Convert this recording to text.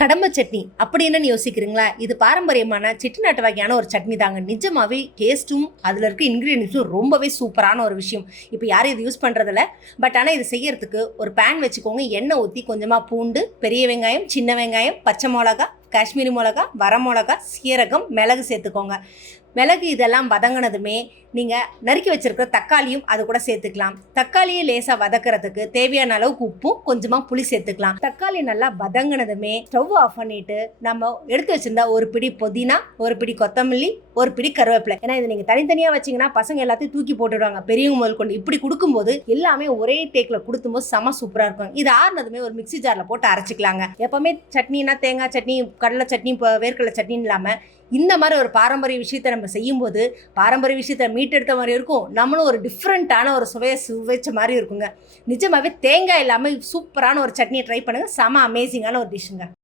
கடம்ப சட்னி அப்படி என்னன்னு யோசிக்கிறீங்களா? இது பாரம்பரியமான செட்டிநாட்டு வகையான ஒரு சட்னி தாங்க. நிஜமாவே டேஸ்ட்டும் அதில் இருக்க இன்க்ரீடியன்ஸும் ரொம்பவே சூப்பரான ஒரு விஷயம். இப்போ யாரும் இது யூஸ் பண்ணுறதில்ல பட் ஆனால் இது செய்யறதுக்கு ஒரு பேன் வச்சுக்கோங்க. எண்ணெய் ஊற்றி கொஞ்சமாக பூண்டு பெரிய வெங்காயம் சின்ன வெங்காயம் பச்சை மிளகா காஷ்மீரி மிளகா வர மிளகா சீரகம் மிளகு சேர்த்துக்கோங்க. மிளகு இதெல்லாம் வதங்கினதுமே நீங்கள் நறுக்கி வச்சுருக்கிற தக்காளியும் அது கூட சேர்த்துக்கலாம். தக்காளியை லேசாக வதக்கிறதுக்கு தேவையான அளவுக்கு உப்பும் கொஞ்சமாக புளி சேர்த்துக்கலாம். தக்காளி நல்லா வதங்கினதுமே ஸ்டவ் ஆஃப் பண்ணிட்டு நம்ம எடுத்து வச்சுருந்தா ஒரு பிடி புதினா ஒரு பிடி கொத்தமல்லி ஒரு பிடி கருவேப்பிலை. ஏன்னா இது நீங்கள் தனித்தனியாக வச்சீங்கன்னா பசங்க எல்லாத்தையும் தூக்கி போட்டுடுவாங்க. பெரியவங்க முதல் கொண்டு இப்படி கொடுக்கும்போது எல்லாமே ஒரே டேக்கில் கொடுக்கும்போது செம சூப்பராக இருக்கும். இது ஆறுனதுமே ஒரு மிக்ஸி ஜாரில் போட்டு அரைச்சிக்கலாங்க. எப்போவுமே சட்னினா தேங்காய் சட்னி கடலை சட்னி இப்போ வேர்க்கடலை சட்னின்னு இல்லாமல் இந்த மாதிரி ஒரு பாரம்பரிய விஷயத்தை நம்ம செய்யும்போது பாரம்பரிய விஷயத்தை மீட்டெடுத்த மாதிரி இருக்கும். நம்மளும் ஒரு டிஃப்ரெண்ட்டான ஒரு சுவையை சுவைச்ச மாதிரி இருக்குங்க. நிஜமாகவே தேங்காய் இல்லாமல் சூப்பரான ஒரு சட்னியை ட்ரை பண்ணுங்கள் செம அமேசிங்கான ஒரு டிஷ்ஷுங்க